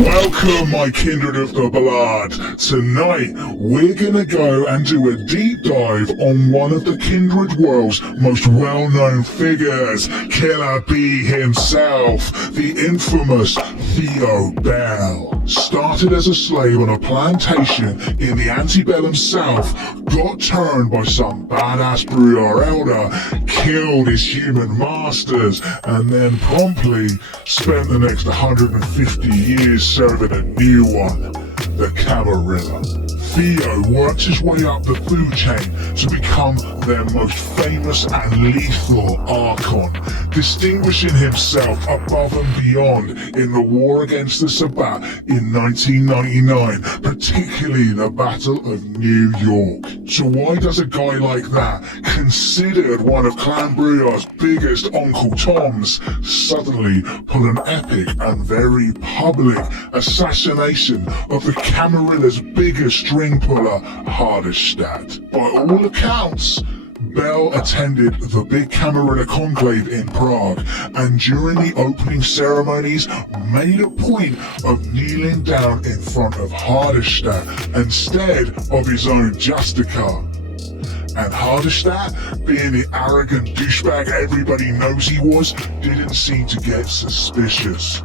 Welcome, my kindred of the blood. Tonight, we're gonna go and do a deep dive on one of the kindred world's most well-known figures, Killer B himself, the infamous Theo Bell. Started as a slave on a plantation in the antebellum South, got turned by some badass Brujah elder, killed his human masters, and then promptly spent the next 150 years serving a new one, the Camarilla. Theo worked his way up the food chain to become their most famous and lethal Archon, distinguishing himself above and beyond in the war against the Sabbat in 1999, particularly the Battle of New York. So why does a guy like that, considered one of Clan Brujah's biggest Uncle Toms, suddenly pull an epic and very public assassination of the Camarilla's biggest string puller, Hardestadt? By all accounts, Bell attended the big Camarilla conclave in Prague, and during the opening ceremonies made a point of kneeling down in front of Hardestadt instead of his own Justicar. And Hardestadt, being the arrogant douchebag everybody knows he was, didn't seem to get suspicious.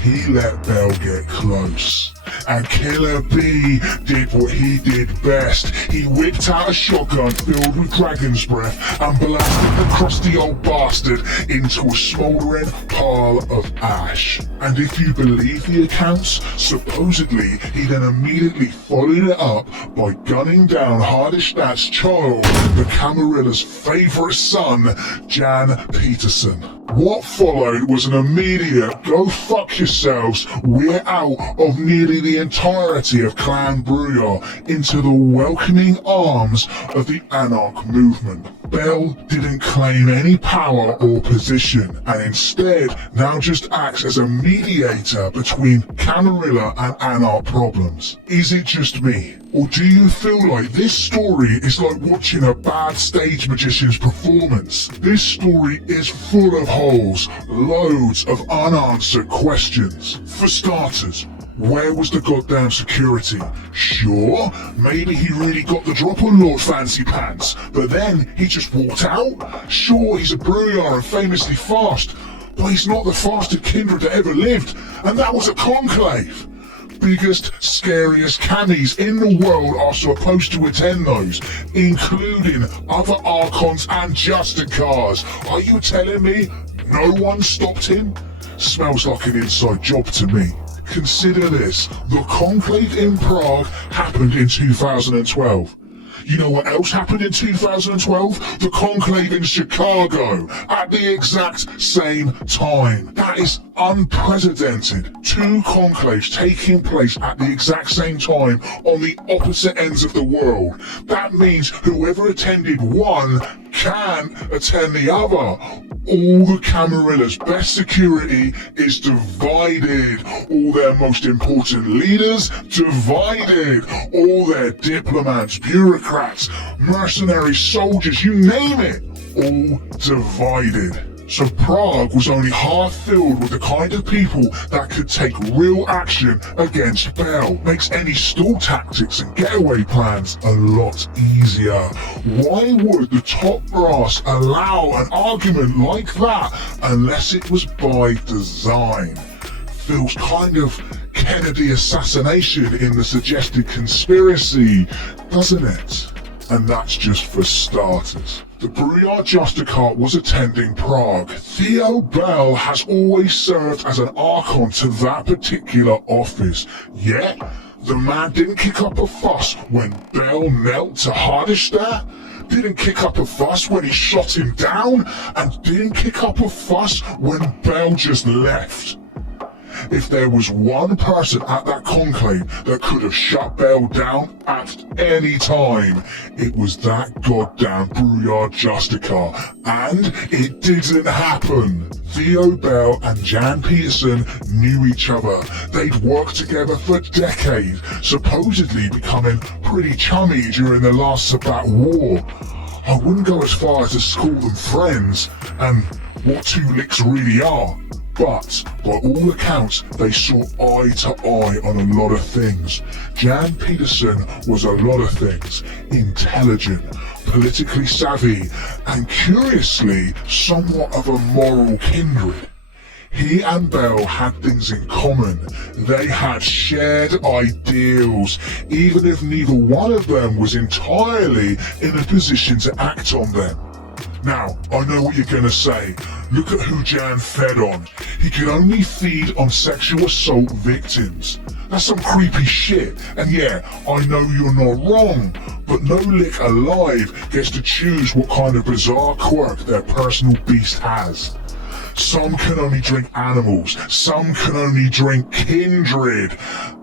He let Bell get close. And Killer B did what he did best. He whipped out a shotgun filled with dragon's breath and blasted the crusty old bastard into a smouldering pile of ash. And if you believe the accounts, supposedly he then immediately followed it up by gunning down Hardestadt's child, the Camarilla's favourite son, Jan Peterson. What followed was an immediate go fuck yourselves, we're out of nearly the entirety of Clan Brujah into the welcoming arms of the Anarch movement. Bell didn't claim any power or position, and instead now just acts as a mediator between Camarilla and Anarch problems. Is it just me? Or do you feel like this story is like watching a bad stage magician's performance? This story is full of holes, loads of unanswered questions. For starters, where was the goddamn security? Sure, maybe he really got the drop on Lord Fancy Pants, but then he just walked out? Sure, he's a Brujah and famously fast, but he's not the fastest kindred that ever lived, and that was a conclave. Biggest, scariest camis in the world are supposed to attend those, including other Archons and Justicars. Are you telling me no one stopped him? Smells like an inside job to me. Consider this, the conclave in Prague happened in 2012. You know what else happened in 2012? The conclave in Chicago, at the exact same time. That is unprecedented. Two conclaves taking place at the exact same time on the opposite ends of the world. That means whoever attended one can attend the other. All the Camarilla's best security is divided. All their most important leaders divided. All their diplomats, bureaucrats, mercenary soldiers, you name it, all divided. So Prague was only half filled with the kind of people that could take real action against Bell. Makes any stall tactics and getaway plans a lot easier. Why would the top brass allow an argument like that unless it was by design? Feels kind of Kennedy assassination in the suggested conspiracy, doesn't it? And that's just for starters. The Brujah Justicar was attending Prague. Theo Bell has always served as an Archon to that particular office. Yet, the man didn't kick up a fuss when Bell knelt to Hardestadt, didn't kick up a fuss when he shot him down, and didn't kick up a fuss when Bell just left. If there was one person at that conclave that could have shut Bell down at any time, it was that goddamn Brujah Justicar, and it didn't happen. Theo Bell and Jan Peterson knew each other. They'd worked together for decades, supposedly becoming pretty chummy during the last Sabbat war. I wouldn't go as far as to call them friends, and what two licks really are, but by all accounts they saw eye to eye on a lot of things. Jan Peterson was a lot of things: intelligent, politically savvy, and curiously somewhat of a moral kindred. He and Bell had things in common. They had shared ideals, even if neither one of them was entirely in a position to act on them. Now, I know what you're gonna say. Look at who Jan fed on. He could only feed on sexual assault victims. That's some creepy shit, and yeah, I know you're not wrong, but no lick alive gets to choose what kind of bizarre quirk their personal beast has. Some can only drink animals, some can only drink kindred,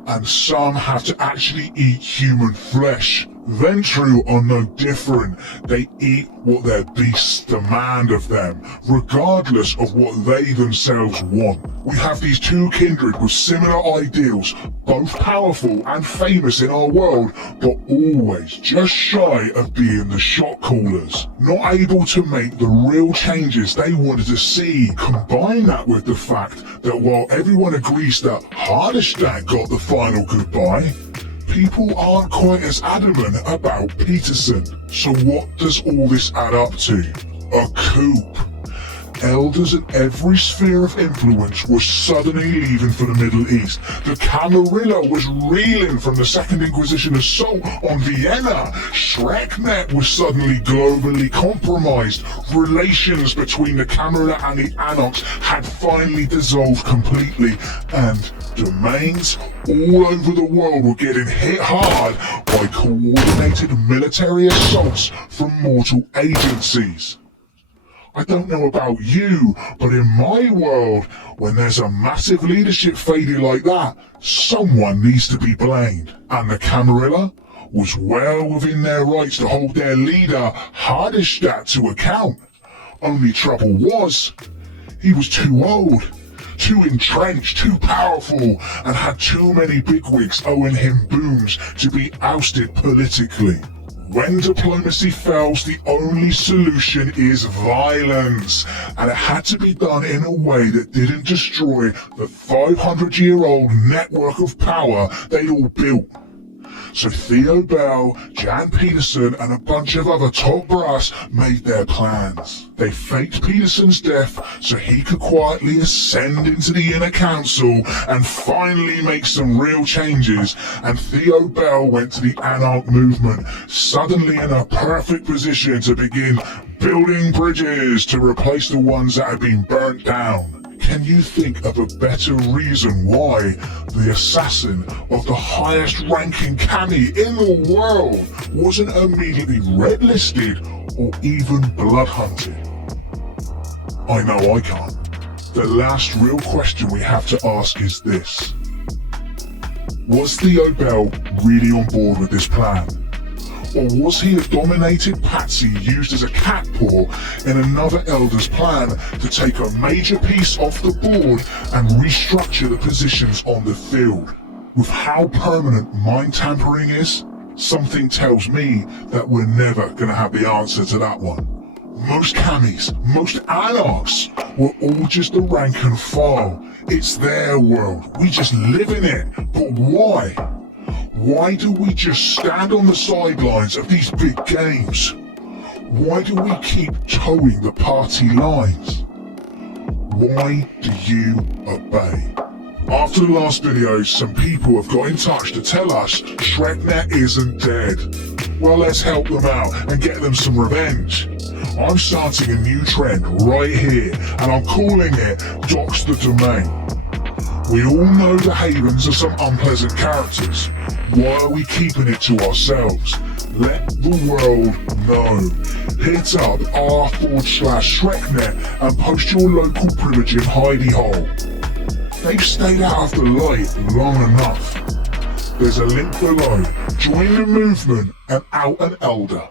and some have to actually eat human flesh. Ventrue are no different. They eat what their beasts demand of them, regardless of what they themselves want. We have these two kindred with similar ideals, both powerful and famous in our world, but always just shy of being the shot callers. Not able to make the real changes they wanted to see. Combine that with the fact that while everyone agrees that Hardestadt got the final goodbye, people aren't quite as adamant about Peterson. So what does all this add up to? A coup. Elders in every sphere of influence were suddenly leaving for the Middle East. The Camarilla was reeling from the Second Inquisition assault on Vienna. SchreckNet was suddenly globally compromised. Relations between the Camarilla and the Anox had finally dissolved completely, and domains all over the world were getting hit hard by coordinated military assaults from mortal agencies. I don't know about you, but in my world, when there's a massive leadership failure like that, someone needs to be blamed. And the Camarilla was well within their rights to hold their leader, Hardestadt, to account. Only trouble was, he was too old, too entrenched, too powerful, and had too many bigwigs owing him booms to be ousted politically. When diplomacy fails, the only solution is violence, and it had to be done in a way that didn't destroy the 500-year-old network of power they'd all built. So Theo Bell, Jan Peterson, and a bunch of other top brass made their plans. They faked Peterson's death so he could quietly ascend into the inner council and finally make some real changes, and Theo Bell went to the Anarch movement, suddenly in a perfect position to begin building bridges to replace the ones that had been burnt down. Can you think of a better reason why the assassin of the highest ranking Cami in the world wasn't immediately red-listed or even blood-hunted? I know I can't. The last real question we have to ask is this: was Theo Bell really on board with this plan? Or was he a dominated patsy used as a cat paw in another Elder's plan to take a major piece off the board and restructure the positions on the field? With how permanent mind tampering is, something tells me that we're never going to have the answer to that one. Most Camis, most Anarchs were all just a rank and file. It's their world, we just live in it. But why? Why do we just stand on the sidelines of these big games? Why do we keep towing the party lines? Why do you obey? After the last video, some people have got in touch to tell us SchreckNet isn't dead. Well, let's help them out and get them some revenge. I'm starting a new trend right here, and I'm calling it Dox the Domain. We all know the Havens are some unpleasant characters. Why are we keeping it to ourselves? Let the world know. Hit up r/SchreckNet and post your local privileging hidey hole. They've stayed out of the light long enough. There's a link below. Join the movement and out an elder.